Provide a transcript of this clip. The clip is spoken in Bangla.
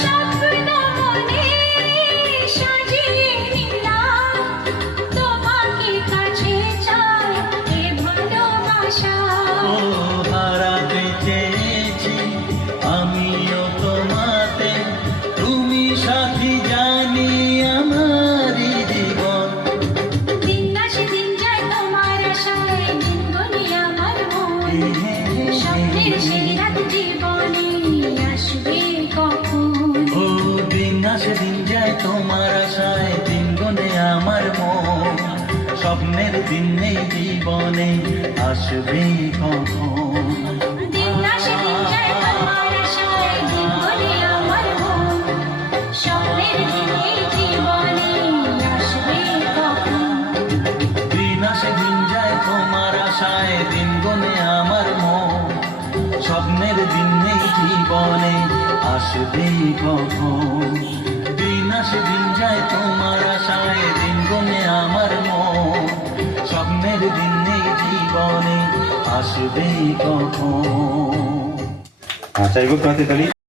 স্বপ্ন মনে সাজিয়ে নিলাম, তোমাকে কাছে চাই এ ভালোবাসা। ও হারাতে চেয়েছি আমিও তোমাতে, তুমি সাথী জানি আমারই জীবন। দিন আসে দিন যায় তোমার আশায়, দিন গনে আমার মন। স্বপ্নের সেই রাত জীবনে আসবে কখন? ও দিন আসে দিন যায় তোমার আশায়, দিন গনে আমার মন। স্বপ্নের দিন নেই জীবনে আসবে কখন? দিন আসে দিন যায় তোমার আশায়, দিন গনে আমার মন। স্বপ্নের দিন এই জীবনে আসবে কখন? দিন আসে দিন যায় তোমার আশায়, দিন গনে আমার মন। স্বপ্নের দিন নেই জীবনে আসবে কখন? দিন আসে দিন যায় তোমার আশায়, দিন গনে আমার মন। স্বপ্নের দিন নেই জীবনে আসবে কখন? চাইব প্রাতে তালি